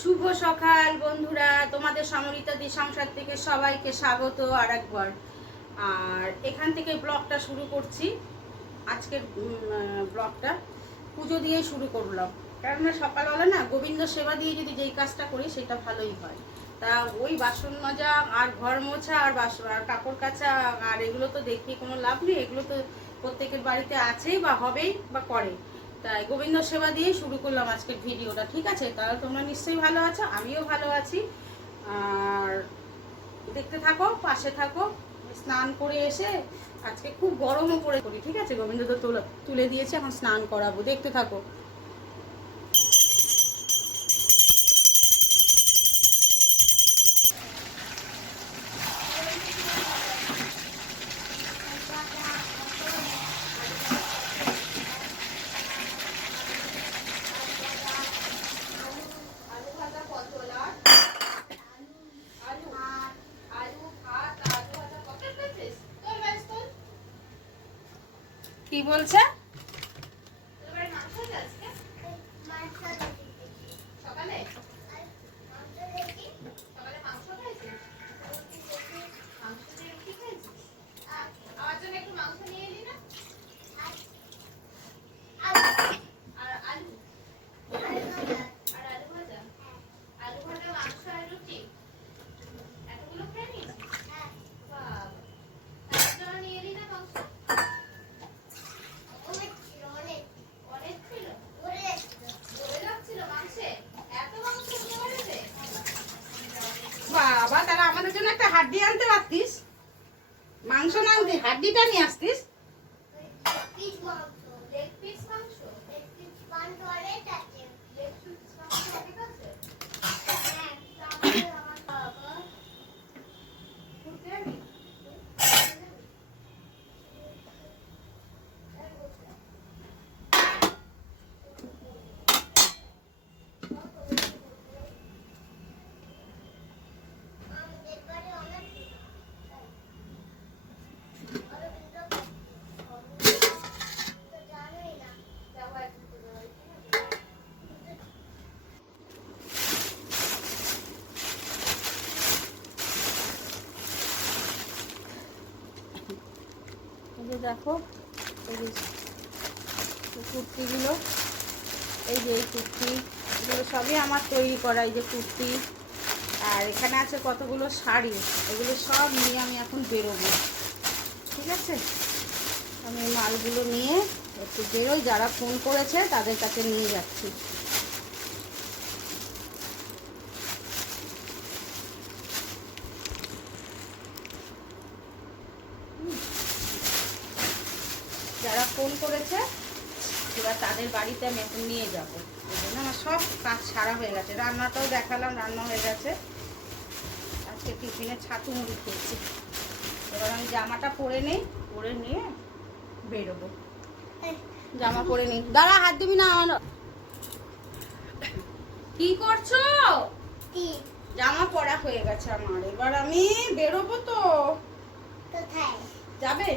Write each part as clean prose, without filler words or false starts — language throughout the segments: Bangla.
শুভ সকাল বন্ধুরা, তোমাদের সমরিতা দি সংসার থেকে সবাইকে স্বাগত আরেকবার। আর এখান থেকে ব্লগটা শুরু করছি। আজকের ব্লগটা পুজো দিয়ে শুরু করলাম, কেননা সকালবেলা না গোবিন্দ সেবা দিয়ে যদি যেই কাজটা করি সেটা ভালোই হয়। তা ওই বাসন মাজা আর ঘর মোছা আর আর কাপড় কাচা আর এগুলো তো দেখিয়ে কোনো লাভ নেই, এগুলো তো প্রত্যেকের বাড়িতে আছেই বা হবেই বা করে। তাই গোবিন্দ সেবা দিয়ে শুরু করলাম আজকের ভিডিওটা। ঠিক আছে, তাহলে তোমরা নিশ্চয়ই ভালো আছো, আমিও ভালো আছি। আর দেখতে থাকো, পাশে থাকো। স্নান করে এসে আজকে খুব গরমও করে করি। ঠিক আছে, গোবিন্দ তো তুলে দিয়েছে, এখন স্নান করাবো, দেখতে থাকো। কি বলছে? বাবা, তারা আমাদের জন্য একটা হাড্ডি আনতে পারতিস, মাংস না আনতে হাড্ডিটা নিয়ে আসতিস। দেখো এই যে কুর্তিগুলো, এই যে এই কুর্তি এগুলো সবই আমার তৈরি করা। এই যে কুর্তি, আর এখানে আছে কতগুলো শাড়ি, এগুলো সব নিয়ে আমি এখন বেরোবো। ঠিক আছে, আমি মালগুলো নিয়ে একটু বেরোই, যারা ফোন করেছে তাদের কাছে নিয়ে যাচ্ছি। যারা ফোন করেছে এবার তাদের বাড়িতে আমি এখন নিয়ে যাবো। এই জন্য আমার সব কাজ সারা হয়ে গেছে, রান্নাটাও দেখালাম, রান্না হয়ে গেছে। আজকে টিফিনে ছাতু মুড়ি খেয়েছি। এবার আমি জামাটা পরে নেই, পরে নিয়ে বেরোবো। জামা পরে নিই, দাঁড়া, হাত দিবি না। কি করছো? জামা পরা হয়ে গেছে আমার, এবার আমি বেরোবো। তো যাবে?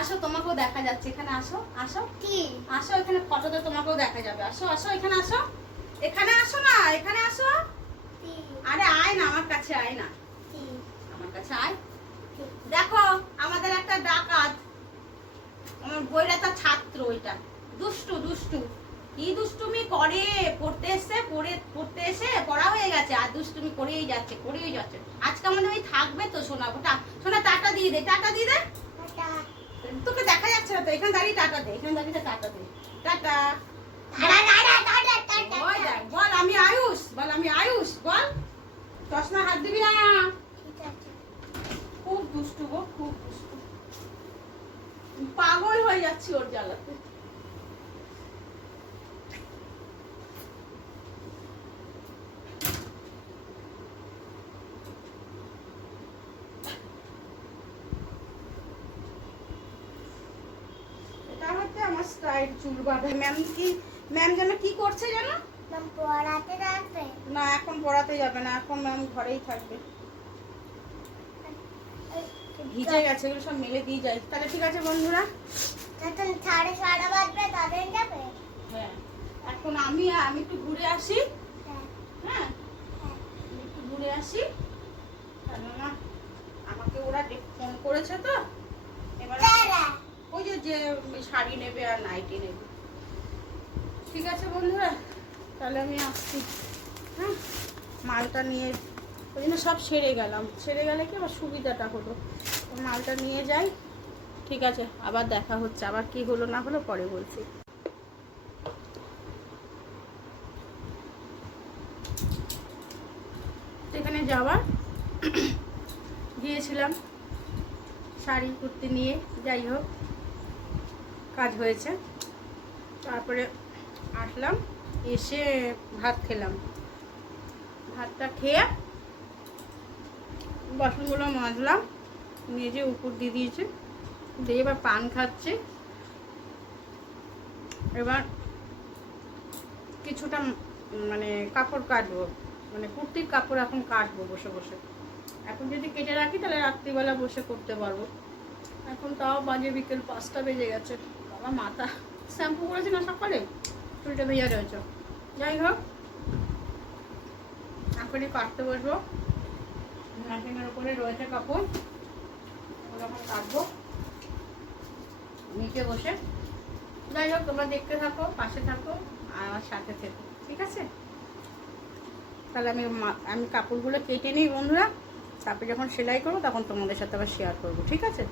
আসো, তোমাকেও দেখা যাচ্ছে এখানে। আসো আসো আসো, এখানে ফটোতে তোমাকেও দেখা যাবে। আসো আসো, এখানে আসো, এখানে আসো না, এখানে আসো। আরে আয় না, আমার কাছে আয় না, আমার কাছে আয়। দেখো আমাদের একটা ডাকাত, আমার বইরাতা ছাত্র, ওইটা দুষ্টু দুষ্টু, কি দুষ্টুমি করে। পড়তে এসে পড়া হয়ে গেছে আর দুষ্টুমি করেই যাচ্ছে। আজকে আমাদের ওই থাকবে তো। সোনা টাটা দিয়ে দে, টাটা দিয়ে দে। তোকে দেখা যাচ্ছে না তো, এখানে দাঁড়িয়ে টাটা দে, এখানে দাঁড়িয়ে টাটা দে, টাটা। বল আমি আয়ুষ, বল আমি আয়ুষ, বল। চশমা হাত দিবি না। খুব দুষ্টু গো, খুব দুষ্টু, পাগল হয়ে যাচ্ছি ওর জ্বালাতে। আমার স্টাইল চুল বাঁধা। ম্যাম যেন কি করছে জানো? পড়াতে যাবে না, এখন পড়াতে যাবে না, এখন ম্যাম ঘরেই থাকবে। ভিজে গেছে, এগুলো সব মেলে দিয়ে যায়। তাহলে ঠিক আছে বন্ধুরা, এখন 6:30 বাজবে, তাদের যাবে। হ্যাঁ, এখন আমি একটু ঘুরে আসি। হ্যাঁ, আসি, কেননা আমাকে ওরা ফোন করেছে তো। এবার ওই যে শাড়ি নেবে আর নাইটি নেবে। ঠিক আছে বন্ধুরা, তাহলে আমি আসছি। হ্যাঁ, মালটা নিয়ে ওই জন্য সব সেরে গেলাম, সেরে গেলে কি আমার সুবিধাটা হলো। মালটা নিয়ে যাই। ঠিক আছে, আবার দেখা হচ্ছে, আবার কি হলো না হলো পরে বলছি। এখানে যাওয়ার গিয়েছিলাম শাড়ি কুর্তি নিয়ে, যাই হোক কাজ হয়েছে। তারপরে আসলাম, এসে ভাত খেলাম। ভাতটা খেয়ে বাসনগুলো মাজলাম, মেজে উপর দিয়ে দিয়েছে, দিয়ে এবার পান খাচ্ছে। এবার কিছুটা মানে কাপড় কাটবো, মানে কুর্তির কাপড় এখন কাটবো বসে বসে। এখন যদি কেটে রাখি তাহলে রাত্রিবেলা বসে করতে পারবো। এখন তাও বাজে বিকেল 5টা বেজে গেছে। বাবা মাথা শ্যাম্পু করেছি না সকালে, চুলটা ভেজা রয়েছে। যাই হোক, এখনই কাটতে বসবো। মেশিনের উপরে রয়েছে কাপড়, ওরকম কাটবো নিচে বসে। যাই হোক, তোমরা দেখতে থাকো, পাশে থাকো আর আমার সাথে থেকো, ঠিক আছে? তাহলে আমি কাপড়গুলো কেটে নিই বন্ধুরা, তারপরে যখন সেলাই করবো তখন তোমাদের সাথে আবার শেয়ার করবো, ঠিক আছে?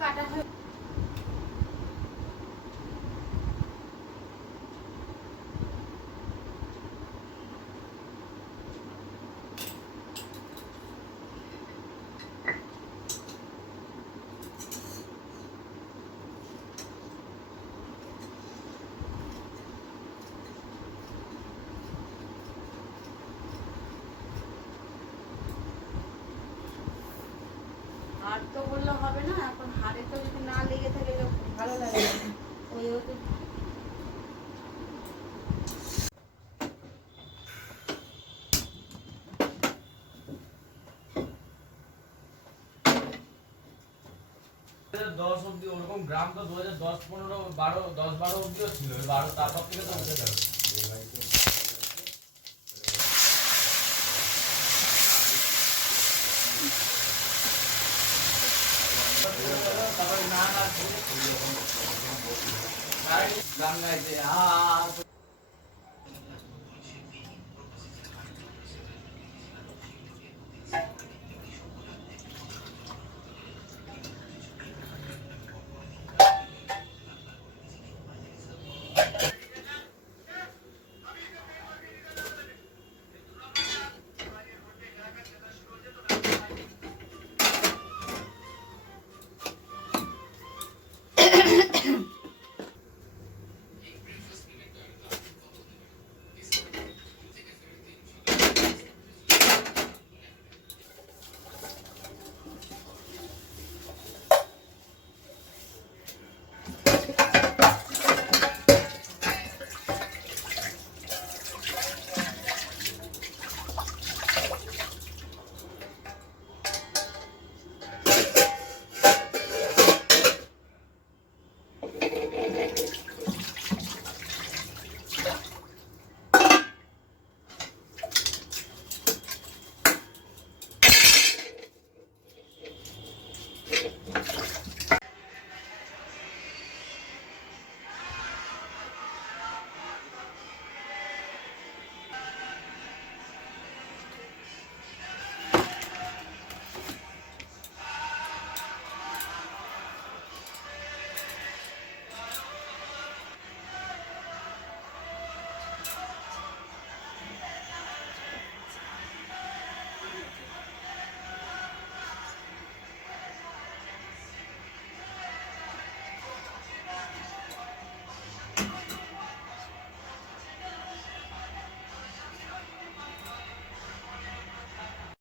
কাটা হয়ে হাত তো বললে হবে না, এখন হাড়ে তো যদি না লেগে থাকে ভালো লাগে না। ওই ওকে দশ অব্দি ওরকম গ্রাম তো 2010, 15, 12, 10, 12 অব্দিও ছিল। 12 তারপর থেকে তো উঠে গেল। তারপরে না গ্রাম গাইছে